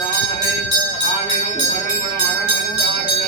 ராமரை ஆவினும் பரங்குணம் அறமந்தாடுக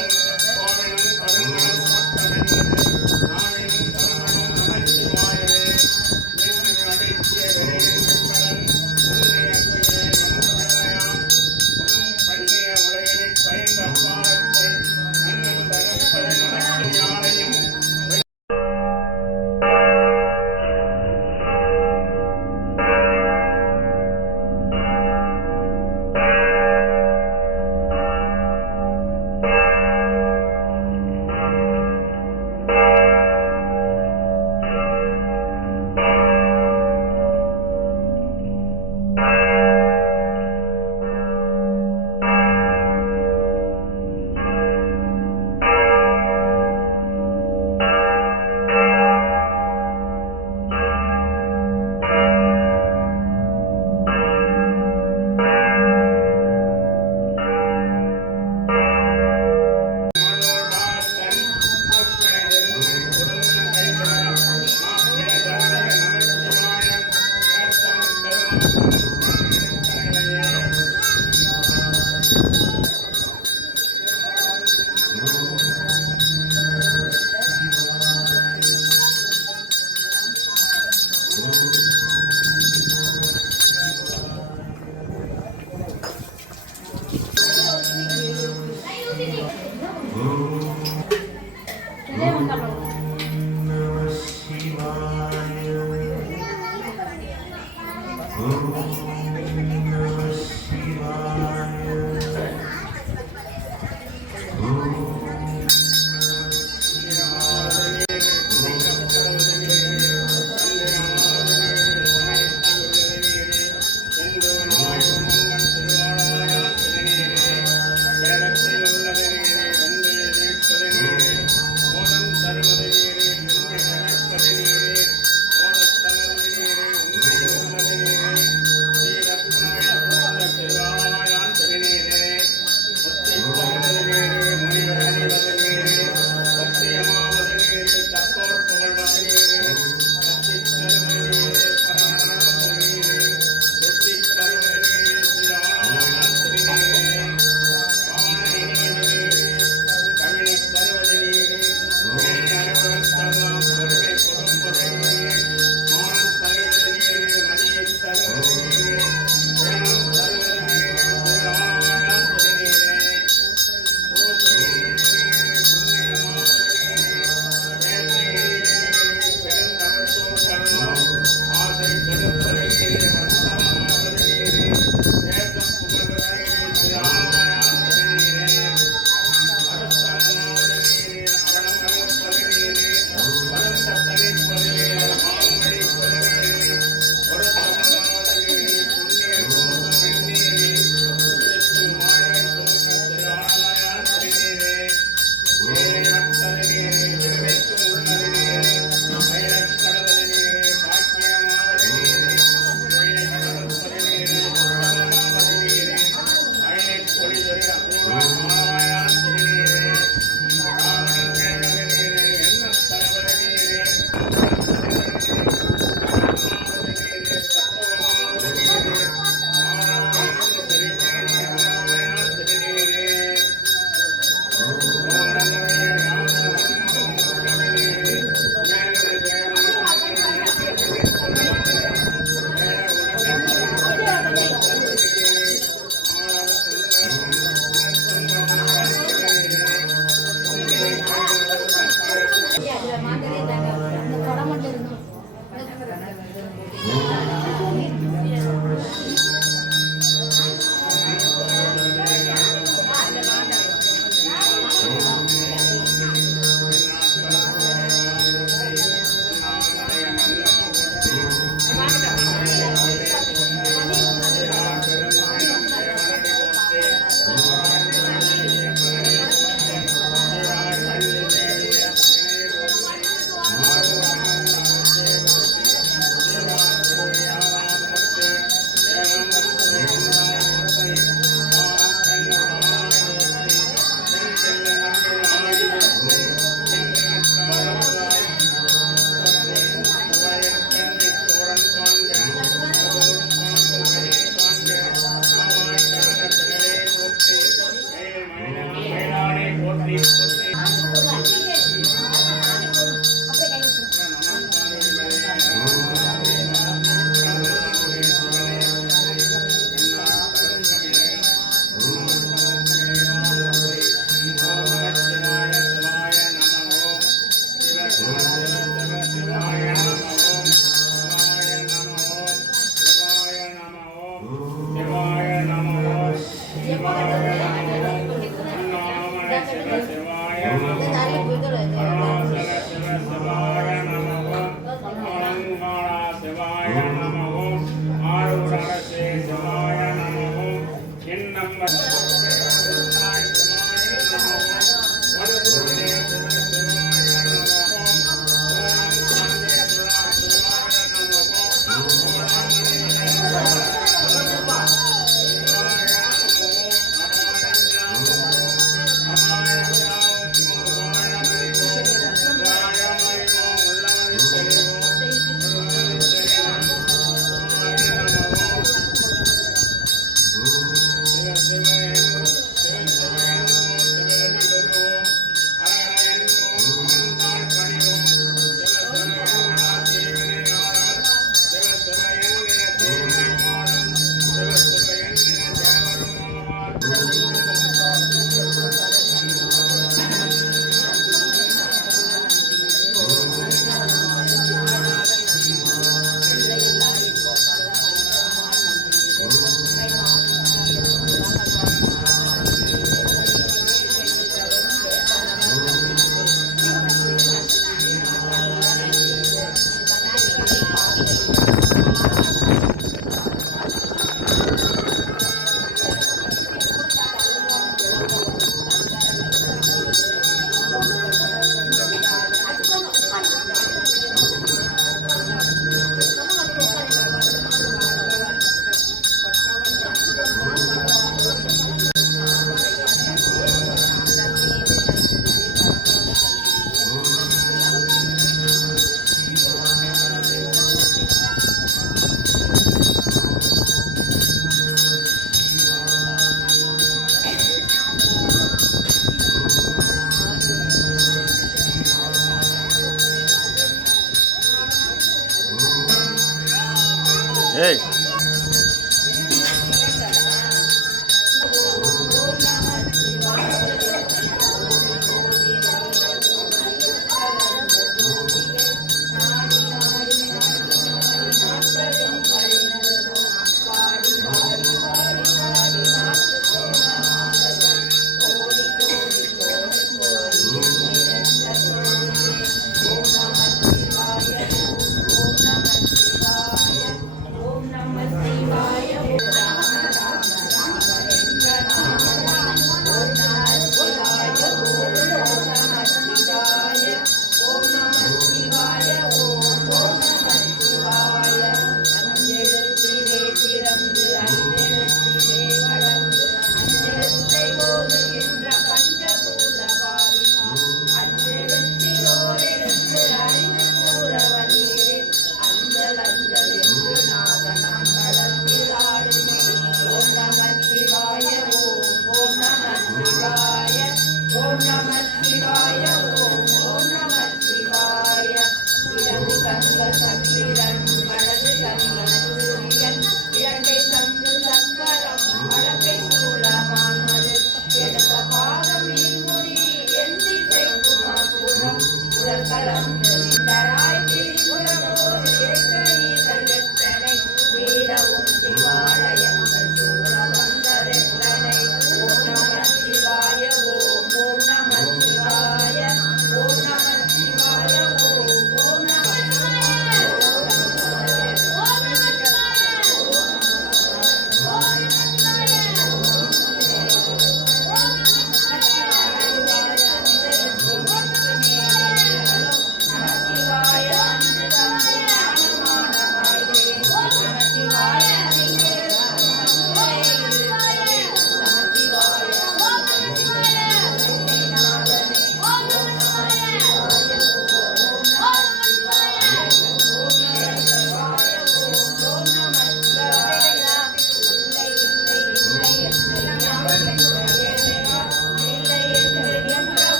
Namah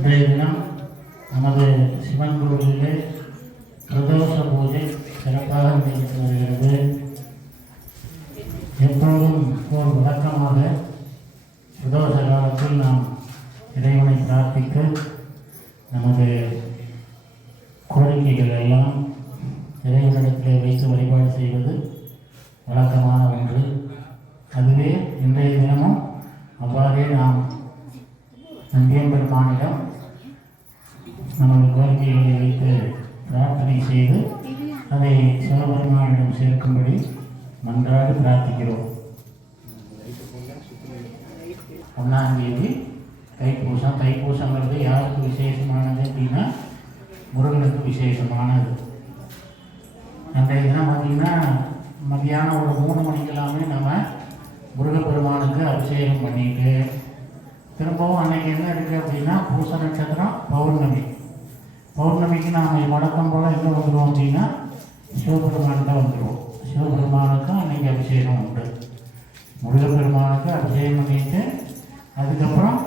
இன்றைய தினம் நமது சிவன் கோவிலிலே பிரதோஷ பூஜை சிறப்பாக நடைபெற்று வருகிறது. எப்போதும் ஒரு வழக்கமாக பிரதோஷ காலத்தில் நாம் இறைவனை பிரார்த்தித்து நமது கோரிக்கைகள் எல்லாம் இறைவனிடத்திலே வைத்து வழிபாடு செய்வது வழக்கமான ஒன்று. அதுவே இன்றைய தினமும் அவ்வாறே நாம் நந்தியம்பெருமானிடம் நமது கோரிக்கைகளை வைத்து பிரார்த்தனை செய்து அதை சிவபெருமானிடம் சேர்க்கும்படி மன்றாடி பிரார்த்திக்கிறோம். 1ஆம் தேதி தைப்பூசம். தைப்பூசங்கிறது யாருக்கு விசேஷமானது அப்படின்னா முருகனுக்கு விசேஷமானது. அன்றைய தினம் பார்த்திங்கன்னா மத்தியானம் ஒரு 3 மணிக்கெல்லாமே நம்ம முருகப்பெருமானுக்கு அபிஷேகம் பண்ணிட்டு திரும்பவும் அன்றைக்கி என்ன இருக்குது அப்படின்னா பூச நட்சத்திரம் பௌர்ணமி. பௌர்ணமிக்கு நாம் வழக்கம் போல் எங்கே வந்துடுவோம் அப்படின்னா சிவபெருமான்கிட்ட வந்துடுவோம். சிவபெருமானுக்கும் அன்றைக்கி அபிஷேகம் உண்டு. முருகப்பெருமானுக்கு அபிஷேகம் பண்ணிட்டு அதுக்கப்புறம்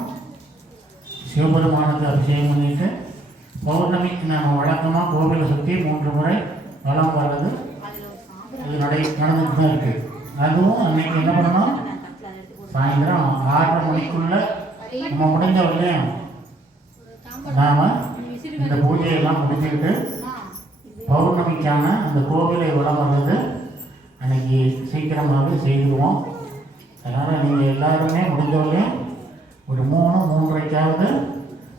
சிவபெருமானுக்கு அபிஷேகம் பண்ணிட்டு பௌர்ணமிக்கு நாம் வழக்கமாக கோவிலை சுற்றி 3 முறை வலம் வர்றது அது நடந்துட்டு தான் இருக்குது. அதுவும் அன்றைக்கி என்ன பண்ணணும், சாயந்தரம் 6:30 மணிக்குள்ளே நம்ம முடிஞ்ச உடனே நாம் இந்த பூஜையெல்லாம் முடிச்சுக்கிட்டு பௌர்ணமிக்கான அந்த கோவிலை வலம் வர்றது அன்றைக்கி சீக்கிரமாகவே செய்துடுவோம். அதனால் நீங்கள் எல்லாருமே முடிஞ்சவொடனே ஒரு 3-3:30க்காவது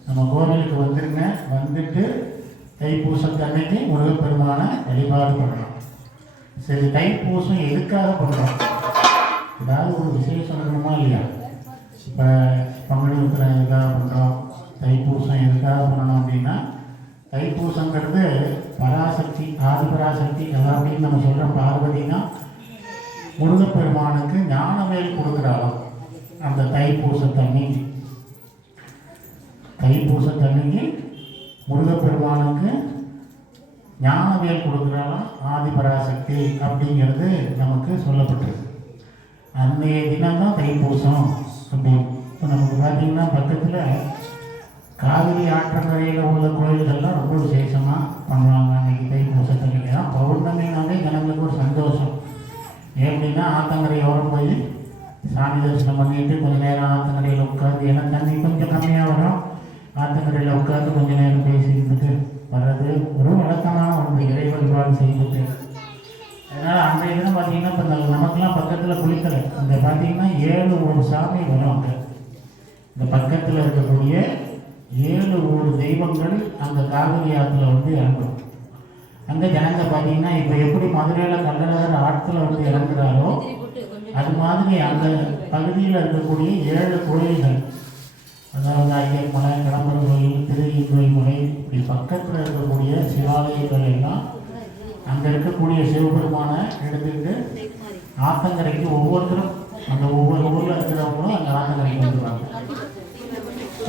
நம்ம கோவிலுக்கு வந்துடுங்க. வந்துட்டு தைப்பூசத்தன்னைக்கு முருகப்பெருமானை வழிபாடு பண்ணணும். சரி, தைப்பூசம் எதுக்காக பண்ணுறோம்? ஏதாவது ஒரு விசேஷம் இருக்கணுமா இல்லையா? இப்போ பங்குனி உத்திரம் எதுக்காக பண்ணுறோம்? தைப்பூசம் எதுக்காக பண்ணணும் அப்படின்னா தைப்பூசங்கிறது பராசக்தி, ஆதிபராசக்தி அப்படின்னு நம்ம சொல்கிறோம். பார்வதினா முருகப்பெருமானுக்கு ஞானவேல் கொடுக்குறாலும் அந்த தைப்பூசத்தன்னைக்கு முருகப்பெருமானுக்கு ஞானவேல் கொடுக்குறாலும் ஆதிபராசக்தி அப்படிங்கிறது நமக்கு சொல்லப்பட்டிருக்கு. அன்றைய தினம்தான் தைப்பூசம் அப்படின்னு. இப்போ நமக்கு பார்த்திங்கன்னா பக்கத்தில் காவிரி ஆற்றங்கரையில் உள்ள கோயில்கள்லாம் ரொம்ப விசேஷமாக பண்ணுவாங்க. அன்றைக்கி தைப்பூசத்தன்னைக்கு தான் பௌர்ணமினாலே ஜனங்களுக்கு ஒரு சந்தோஷம். எப்படின்னா ஆத்தங்கரையோரம் போய் சாமி தரிசனம் பண்ணிட்டு கொஞ்சம் நேரம் ஆத்தங்கரையில் உட்காந்து, ஏன்னா தண்ணி கொஞ்சம் கம்மியாக வரும், ஆத்தங்கரையில் உட்காந்து கொஞ்சம் நேரம் பேசிக்கிட்டு வர்றது ஒரு வழக்கமான ஒன்று, இறை வழிபாடு செய்துட்டு. அதனால் அன்றைய தினம் பார்த்திங்கன்னா இப்போ நமக்கெல்லாம் பக்கத்தில் குளிக்கலை. அங்கே பார்த்திங்கன்னா 7 சாமி வரும். அங்கே இந்த பக்கத்தில் இருக்கக்கூடிய 7 ஊர் தெய்வங்கள் அந்த காவிரி ஆற்றுல வந்து இறங்குறோம். அங்கே ஜனங்க பார்த்தீங்கன்னா இப்போ எப்படி மதுரையில் கள்ளழகர் ஆற்றுல வந்து இறங்குறாரோ அது மாதிரி அந்த பகுதியில் இருக்கக்கூடிய 7 கோயில்கள், அதாவது ஐயர் மலை, கடம்பர் கோயில், திருஇன்றுவை மலை, இப்படி பக்கத்தில் இருக்கக்கூடிய சிவாலயங்கள் எல்லாம் அங்கே இருக்கக்கூடிய சிவபெருமானை எடுத்துக்கிட்டு ஆத்தங்கரைக்கு ஒவ்வொருத்தரும் அந்த ஒவ்வொரு ஊரில் இருக்கிறவங்களும் அந்த ஆத்தங்கரைக்கு வந்துடுவாங்க.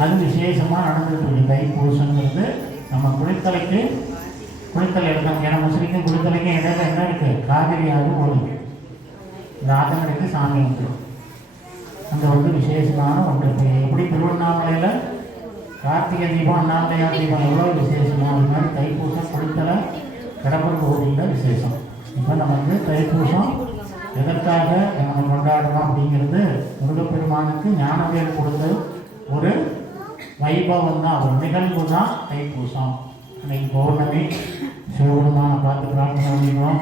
அது விசேஷமாக நடந்துட்டு இருக்கு. தைப்பூசங்கிறது நம்ம குளித்தலை எடுத்தோம். ஏன்னா முஸ்லீமுக்கும் குளித்தலைக்கும் இடையில என்ன இருக்குது? காவிரி ஆறு ஓடுது. இந்த ஆத்தங்கரைக்கு சாமி வந்துடும். அங்கே வந்து விசேஷமான ஒன்று. எப்படி திருவண்ணாமலையில் கார்த்திகை தீபம், அண்ணாமலையார் தீபம் எவ்வளோ விசேஷமாக, அது மாதிரி தைப்பூசம் குளித்தலை கடம்பர் கோவிலில் விசேஷம். இப்போ நம்ம வந்து தைப்பூசம் எதற்காக நம்ம கொண்டாடுறோம் அப்படிங்கிறது முருகப்பெருமானுக்கு ஞானவேல் கொடுத்த ஒரு வைபவம் தான், ஒரு நிகழ்வு தான் தைப்பூசம். அன்னைக்கு பௌர்ணமி சிவபெருமானை பார்த்து பிரார்த்தனை பண்ணிடுவோம்.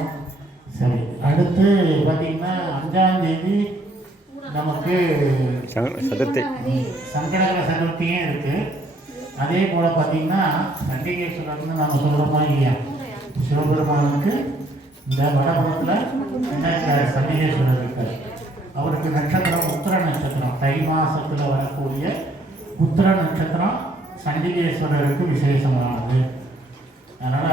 சரி, அடுத்து பார்த்திங்கன்னா 5ஆம் தேதி நமக்கு சங்கடகர சதுர்த்தியும் இருக்குது. அதே போல் பார்த்திங்கன்னா சண்டிகேஸ்வரர்னு நம்ம சொல்கிறோமா இல்லையா, சிவபெருமானுக்கு இந்த வடபுறத்தில் என்ன சண்டிகேஸ்வரர் இருக்கார். அவருக்கு நட்சத்திரம் உத்திர நட்சத்திரம், தை மாதத்தில் வரக்கூடிய உத்திர நட்சத்திரம் சண்டிகேஸ்வரருக்கு விசேஷமானது. அதனால்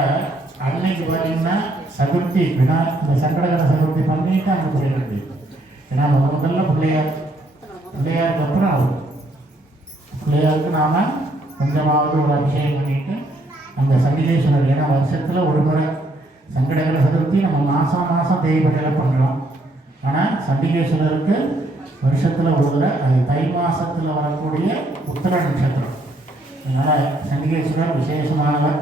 அன்னைக்கு பார்த்தீங்கன்னா சதுர்த்தி இந்த சங்கடகர சதுர்த்தி பண்ணிட்டு அங்கே போயிட. ஏன்னா முதல்ல பிள்ளையாருக்கு அப்புறம் அவர் பிள்ளையாருக்கு நாம் கொஞ்சமாவது ஒரு அபிஷேகம் பண்ணிட்டு அந்த சண்டிகேஸ்வரர், ஏன்னா வருஷத்தில் ஒரு முறை சங்கடகர சதுர்த்தி நம்ம மாதம் தேய்படியில் பண்ணுறோம். ஆனால் சண்டிகேஸ்வரருக்கு வருஷத்தில் ஒரு முறை, அது தை மாதத்தில் வரக்கூடிய உத்திர நட்சத்திரம். அதனால் சண்டிகேஸ்வரர் விசேஷமானவர்.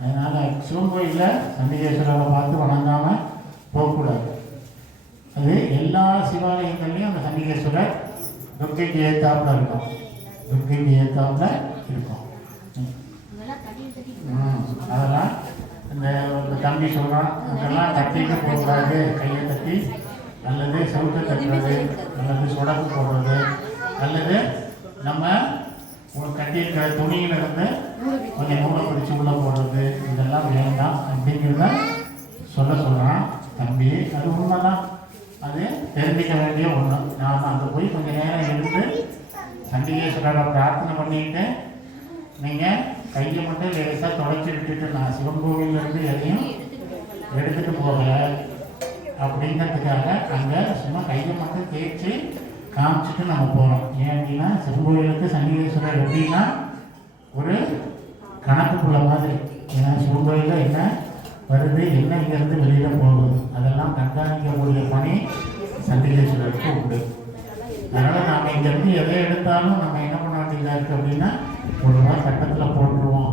அதனால் சிவன் கோயிலில் சண்டிகேஸ்வரரை பார்த்து வணங்காமல் போகக்கூடாது. அது எல்லா சிவாலயங்கள்லையும் அந்த சண்டிகேஸ்வரர் துர்க்கைக்கு ஏற்றாப்புல இருக்கும். அதெல்லாம் இந்த தம்பி சொல்கிறான், அதெல்லாம் தட்டிட்டு போகக்கூடாது. கையை தட்டி அல்லது செவுக்கு தட்டுறது அல்லது சொடக்கு போடுறது அல்லது நம்ம கட்டியிருக்கிற துணியிலிருந்து கொஞ்சம் நூலை பிடிச்சி உள்ளே போடுறது, இதெல்லாம் வேண்டாம் அப்படிங்கிறத சொல்கிறான் தம்பி. அது உண்மைதான், அது தெரிஞ்சிக்க வேண்டிய ஒன்று. நாம் அங்கே போய் கொஞ்சம் நேரம் இருந்து சண்டிகேஸ்வரரை பிரார்த்தனை பண்ணிட்டு நீங்கள் கையை மட்டும் லேசாக தொடச்சி விட்டுட்டு, நான் சிவன் கோவிலிருந்து எதையும் எடுத்துகிட்டு போகலை அப்படிங்கிறதுக்காக அங்கே சும்மா கையை மட்டும் தேய்ச்சி காமிச்சிட்டு நம்ம போகிறோம். ஏன் அப்படின்னா சிவன் கோவிலுக்கு சண்டிகேஸ்வரர் எப்படின்னா ஒரு கணக்குக்குள்ள மாதிரி. ஏன்னா சிவன் கோயிலில் என்ன வருது, என்ன இங்கேருந்து வெளியில் போகுது, அதெல்லாம் கண்காணிக்கக்கூடிய பணி சண்டிகேஸ்வரருக்கு உண்டு. அதனால் நாம் இங்கேருந்து எதை எடுத்தாலும் நம்ம என்ன பண்ண வேண்டியதாக இருக்குது அப்படின்னா ஒரு ரூபா சட்டத்தில் போட்டுருவோம்.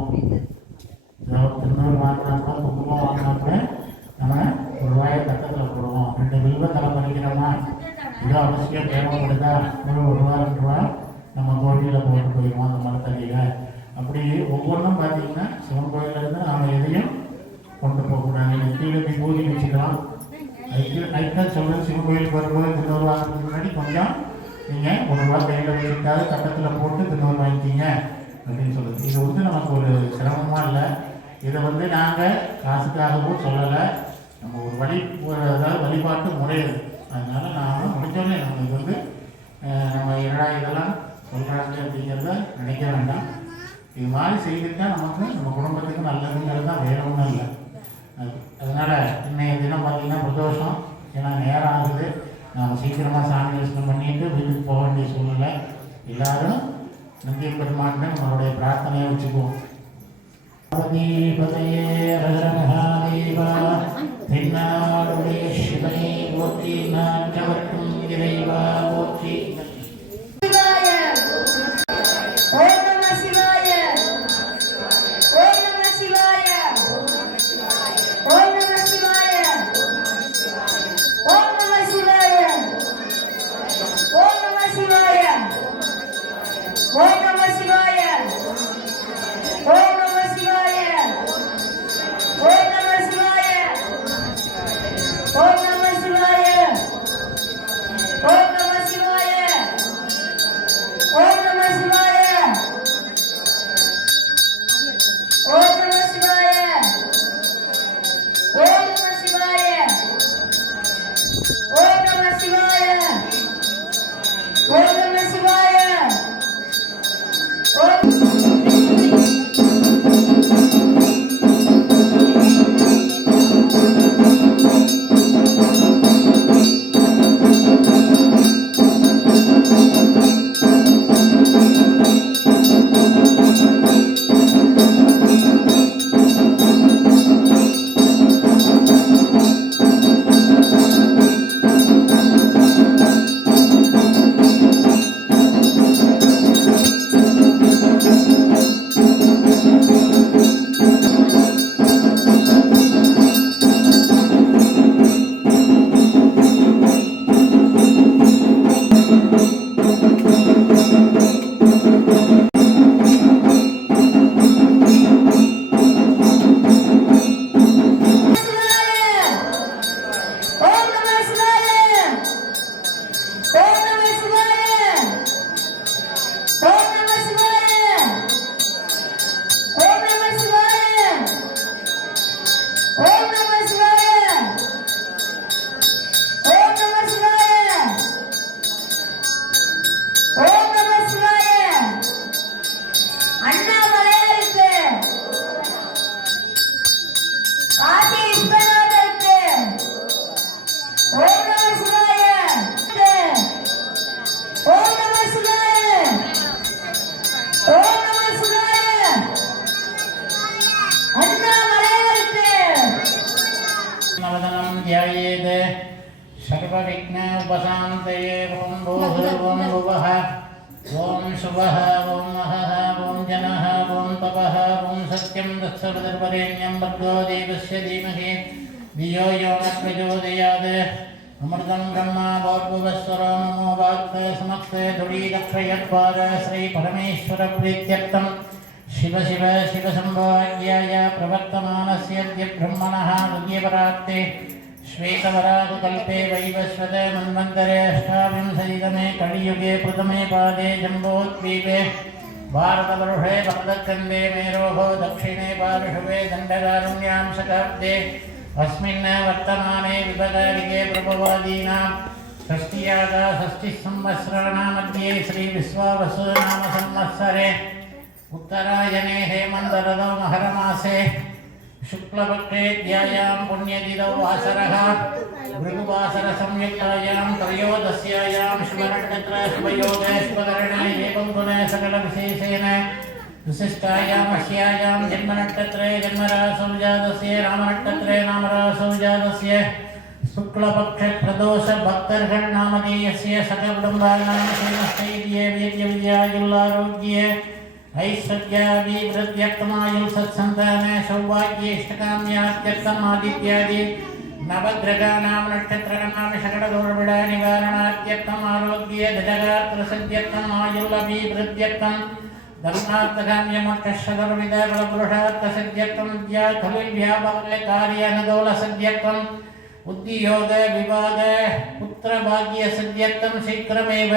திருநூறு வாங்கினாப்பா, குங்குமம் வாங்கினாப்ப நம்ம ஒரு ரூபாயை சட்டத்தில் போடுவோம். 2 வில்வ தலை பறிக்கிறோமா, இதோ அவசியம் தேவைப்படுதா, ஒரு ரூபா 2 ரூபா நம்ம கோட்டியில் போட்டு போயிடுவோம் அந்த மரத்தடியில். அப்படி ஒவ்வொன்றும் பார்த்திங்கன்னா சிவன் கோயிலேருந்து நாம் எதையும் கொண்டு போகக்கூடாது. நெத்தியில பூஜை வச்சுக்கலாம். அதுக்கு தான் சொல்கிறேன், சிவன் கோயிலுக்கு வரும்போது திருநூறு வாங்கிறதுக்கு முன்னாடி கொஞ்சம் நீங்கள் ஒரு ரூபா கையில் வச்சுக்கிட்டாது கட்டத்தில் போட்டு திருநூறு வாங்கிக்கிங்க அப்படின்னு சொல்லுது. இது வந்து நமக்கு ஒரு சிரமமாக இல்லை. இதை வந்து நாங்கள் காசுக்காகவும் சொல்லலை, நம்ம ஒரு அதாவது வழிபாட்டு முறை அது. அதனால் நாம் முடிஞ்சோடனே நம்ம இது வந்து நம்ம என்னடா இதெல்லாம் சொல்கிறாங்க அப்படிங்கிறத நினைக்க வேண்டாம். இது மாதிரி செய்துட்டால் நமக்கு நம்ம குடும்பத்துக்கு நல்லதுங்கிறது தான், வேற ஒன்றும் இல்லை. அதனால் இன்னைய தினம் பார்த்திங்கன்னா பிரதோஷம். ஏன்னா நேரம் ஆகுது, நாம் சீக்கிரமாக சாமி தரிசனம் பண்ணிட்டு வீட்டுக்கு போக வேண்டிய சூழ்நிலை. எல்லோரும் நந்திய பெருமான்னு நம்மளுடைய பிரார்த்தனையை வச்சுக்குவோம். பதே ஹர மகாதேவா, தென்னாடுடைய சிவனே போற்றி, நாட்டவர்க்கும் இறைவா போற்றி. Om Namah Shivaya. ध्यायेत् सर्वविघ्नोपशान्तये ॐ भूर्भुवः भुवः ॐ शुभः ॐ महः ॐ जनः ॐ तपः ॐ सत्यं तत्सवितुर्वरेण्यं भर्गो देवस्य धीमहि धियो यो न प्रचोदयात् अमृतं ब्रह्मा भूर्भुवस्सुरो नमो वाक्ते समस्ते धुरीदक्षयद्वार श्री परमेश्वर प्रीत्यर्थं शिव शिव शिवशम्भोज्ञाय प्रवर्तमानस्य ब्रह्मणः विद्यपराक्ते श्वेतवराहकल्पे वैवस्वते मन्वन्तरे अष्टाविंशतितमे कलियुगे प्रथमे पादे जम्बोद्वीपे भारतवर्षे भरतखण्डे मेरोः दक्षिणे पार्श्वे दण्डकारण्यां शताब्दे अस्मिन् वर्तमाने विभगारिके प्रभवादीनां षष्ठ्यागा षष्ठिसंवत्सराणां मध्ये श्रीविश्वावसु नाम संवत्सरे उत्तरायणे हेमन्तर्तौ महरमासे शुक्लपक्षे ध्यायां पुण्यतिथौ वासरः भृगुवासरसंयुक्तायां त्रयोदश्यायां शुभनक्षत्र शुभयोगे शुभकरणे एवं गुणे सकलविशेषेण विशिष्टायामस्यायां जन्मनक्षत्रे जन्मरासौ जातस्य रामनक्षत्रे नामरासौ जातस्य शुक्लपक्षप्रदोषभक्तर्षण्णामधेयस्य सकलकुटुम्बानां क्षेमस्थैर्ये वीर्यविद्यायुल्लारोग्ये ऐश्वर्याभिवृद्ध्यर्थमायुः सत्सन्तान सौभाग्येष्टकाम्यात्यर्थम् आदित्यादि नवग्रहाणां नक्षत्रगणां शकटदोषपीडा निवारणात्यर्थम् आरोग्ये दशगात्रसिद्ध्यर्थम् आयुरभिवृद्ध्यर्थम् धर्मार्थकाम्यमोक्षशतर्विधफलपुरुषार्थसिद्ध्यर्थम् विद्याखलुव्यापककार्यानुकूलसिद्ध्यर्थम् उद्योग विभाग पुत्रभाग्यसिद्ध्यर्थम् शीघ्रमेव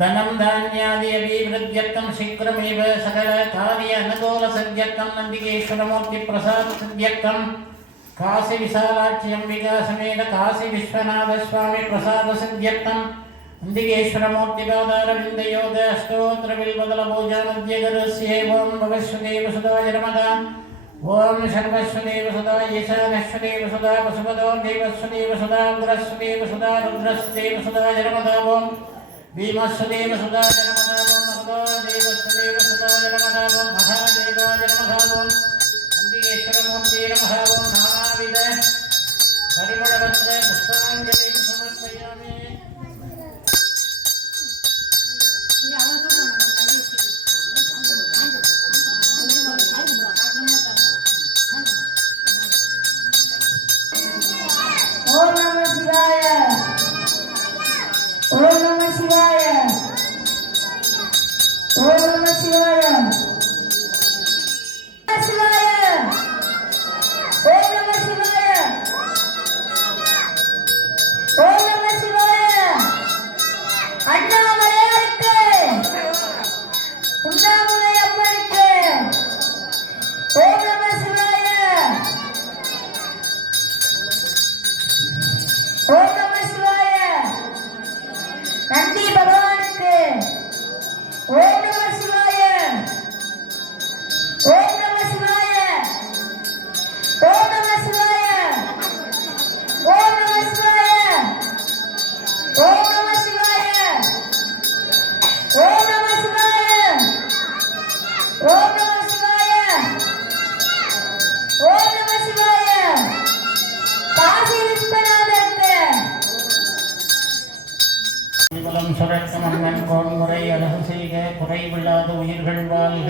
धनं धान्यादि अभिवृद्ध्यर्थं शीघ्रमेव सकलकार्य अनुकूलसिद्ध्यर्थं नन्दिकेश्वरमूर्तिप्रसादसिद्ध्यर्थं काशी विशालाक्षी अंबिका समेत काशी विश्वनाथस्वामी प्रसादसिद्ध्यर्थं नन्दिकेश्वरमूर्तिपादारविन्दयोग अष्टोत्तरबिल्वदलपूजामध्यगरस्यैवं भगवश्वदेव सुधाय नमः ओं सर्वस्वदेव सुधा ईशानस्वदेव सुधा वसुपदो देवस्वदेव सुधा उग्रस्वदेव सुधा रुद्रस्वदेव सुधाय नमः ओं भीमस्वदेव सुधा नमः देवस्वदेव सुधाय नमः महादेवाय नमः नन्दिकेश्वरमूर्ते नमः नानाविध परिमलवस्त्र पुष्पाञ्जलिं समर्पयामि ओम नमः शिवाय ओम नमः शिवाय ओम नमः शिवाय ओम नमः शिवाय ओम नमः शिवाय अण्णामலையாருக்கு உண்ணாமுலை அம்மனுக்கு ओम नमः शिवाय ओम नमः शिवाय नंदी भगवानुக்கு ओम नमः शिवाय ओम नमः शिवाय ओम नमः शिवाय ओम नमः शिवाय ओम नमः शिवाय ओम नमः शिवाय ओम नमः शिवाय ओम नमः शिवाय काशी विश्वनाथருக்கு குலம் சுரக்கமன்னன் கோன்முறை அழகு செய்க குறைவில்லாத உயிர்கள் வாழ்க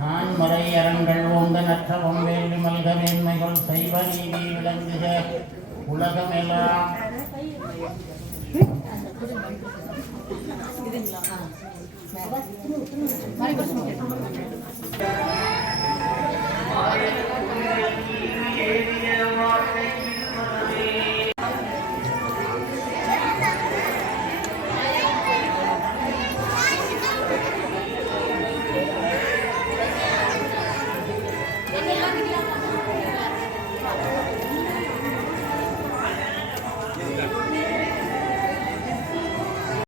நான் முறை அரண்கள் ஓங்க நற்றவம் வேள்வி மல்க மேன்மைகள் செய்வ நீதி விளங்குக உலகமெல்லாம் இதுங்களா